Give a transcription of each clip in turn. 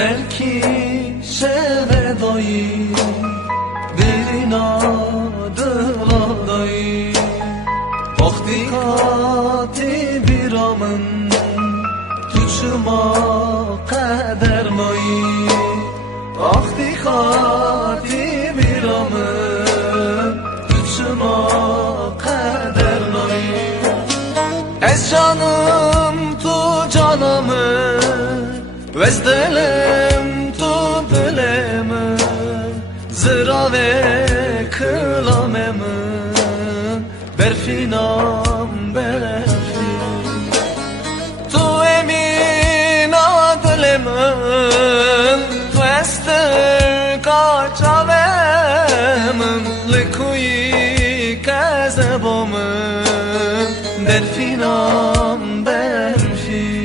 belki şevedayı bir nadıladayı vakti kati bir amın tuçma kader mayı vakti kati bir amın tuçma kader mayı ez canım tu canımı vez dilim tu dilimi zira ve kılamemi berfinam berfi tu emin adilimin tu estir kaçavemin likuyi kazebomin berfinam berfi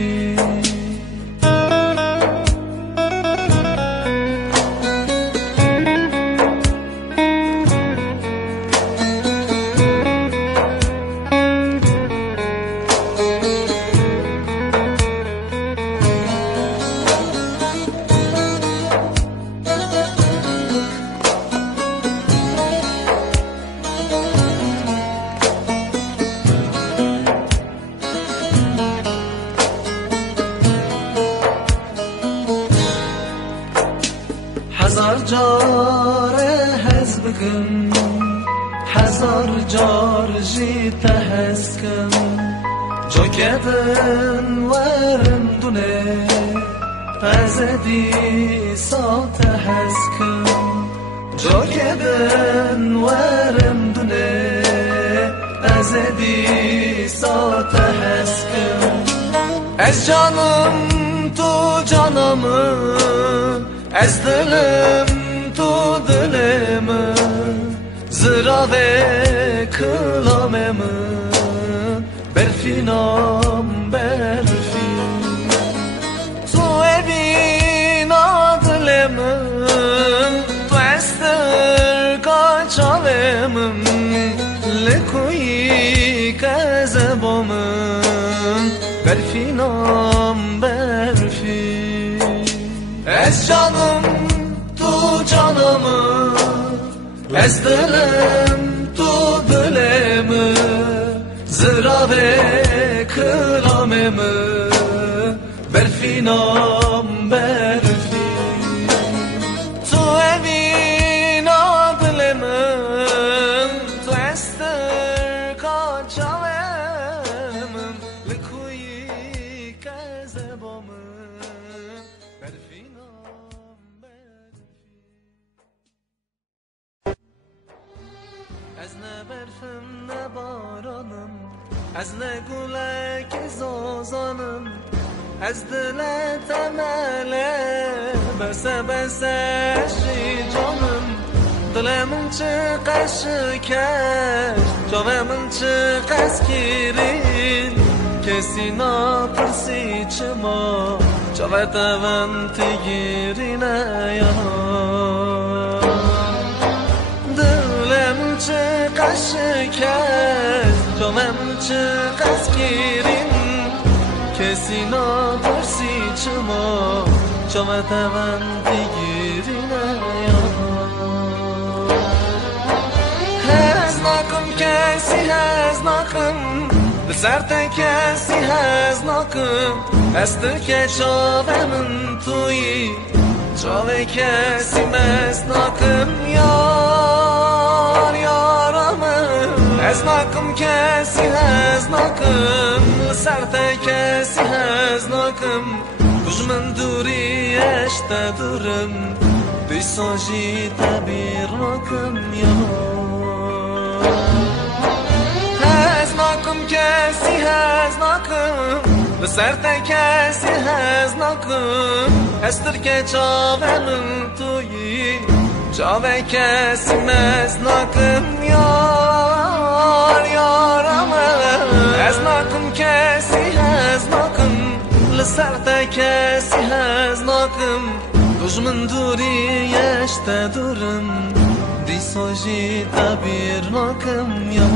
هزار جار حزبكم هزار جار جيت هسكم جو كدن ورم دونه فزدي صوت هسكم جو كدن ورم دونه فزدي صوت هسكم از جانم تو جانمم از دلم تو دلم زرا و کلامم برفینام برفی تو evin adılım tu estır kaçalım lekuyi kazabomum برفینام برفی ez canım tu canımı ez dilim tu dilimi zira ve kılamemi berfinam berfi tu evin adilimin tu estir kaçavemin likuyi kazebomin berfinam از نه برفم نه بارانم از نه گلک زازانم از دل تمله بسه بسه شی جانم دلمون چقدر شکر جانمون چقدر گیرین کسی نپرسی چما جاوه دوم تگیرینه یا چقدر شکست جامم چقدر گیرین کسی نپرسی چما جامه دوم بگیرینه هز نکن کسی هز نکن بسرت کسی هز نکن استر که جاومن توی جاوه کسی مز نکن از نکم کسی هز نکم سرت کسی هز نکم دشمن دوری اشته دورم بیساجی تبیر نکم یا هز نکم کسی هز نکم سرت کسی هز نکم استر که چاومن توی جاوه کسی مز نکم از نکم کسی هز نکم لسرت کسی هز نکم دشمن دوری اشته دورم دیساجی تبیر نکم یا